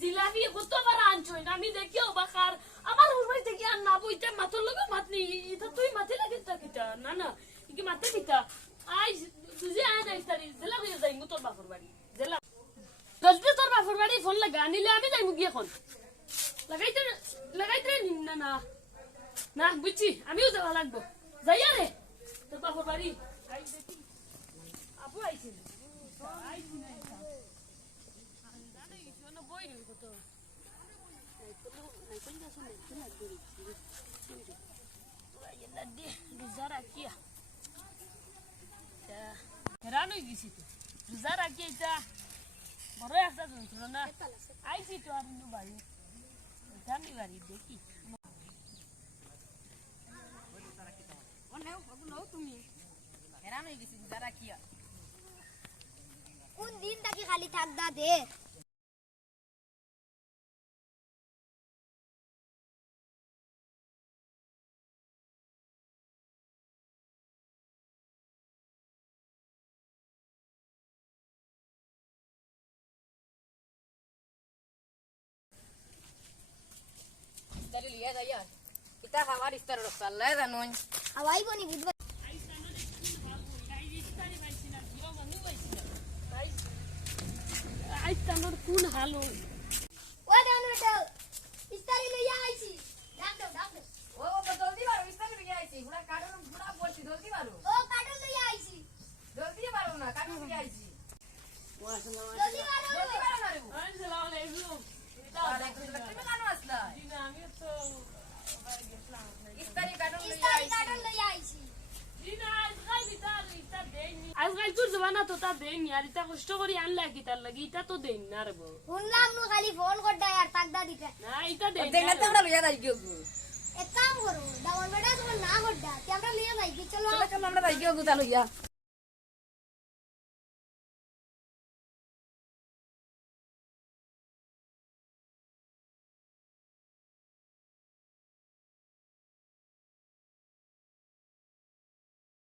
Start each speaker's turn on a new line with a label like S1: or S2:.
S1: জিলাপি আমি দেখি অবাকার আমার ওর বাড়ি থেকে আর না বইতে মাতর লোকে মাতনি ইটা তুই মাতিল কিটা কিটা না না কি মাতে কিটা আই তুই আয় না ইস্তারি জেলা হয়ে যাই তোর বাপর বাড়ি জেলা। গজবে তোর বাপর বাড়ি ফোন লাগা, আনিলে আমি যাইমু গিয়ে এখন? লাগাইতে লাগাইতে না না। না, বুঝছি, আমিও যাওয়া লাগবো। যাইয়া রে, তোর বাপর বাড়ি। আপু আইছি হেরান হয়ে গেছি তো। রোজা রাখিয়া এটা। বড় একটা যন্ত্রণা। আইছি তো আর বাড়ি। জানি বাড়ি দেখি।
S2: হেরান হয়ে গেছি যারা কি আর
S3: কোন দিন তাকে খালি থাকদা দে
S2: ইস্তারি লিয়া যাই ইতা খাবার ইস্তার রসাল্লা জানুন।
S3: হাওয়াই বনি বুধবার।
S1: আইস তানোর কোন হাল
S3: ও ডানো তো ইস্তারি লইয়া আইছি। ডাক দাও ডাক দাও
S2: ও ও জলদি বারো ইস্তারি লিয়া আইছি। পুরা কাটুন পুরা বলছি জলদি বারো।
S3: ও কাটল লইয়া আইছি।
S2: জলদি বারো না কাটুন লিয়া আইছি।
S3: জলদি মারো
S2: জলদি বারো না রে
S1: আসসালামু আলাইকুম।
S2: ওয়ালাইকুম আসসালাম তুমি কেন আসলা
S1: দিনা আমি তো বাড়ি গেছিলাম
S2: ইস্তারি কাটুন লিয়া
S3: ইস্তারি
S2: আইছি
S3: কাটল লইয়া আইছি
S1: দিনা আজকাল ইটা ইটা দেইনি আজকাল তোর জমানা তো তা দেইনি আর ইটা কষ্ট করি আনলা কি তার লাগি ইটা তো দেইনি না রে
S3: শুনলাম নু খালি ফোন করদা আর থাকদা দিতে
S1: না ইটা দেইনি
S2: দেখলে তো আমরা লইয়া যাই
S3: এক কাম করো দাওয়ান বেটা তোমার না করদা তে আমরা লইয়া যাই কি
S2: চলো চলো আমরা যাই গিয়ে গুতা লইয়া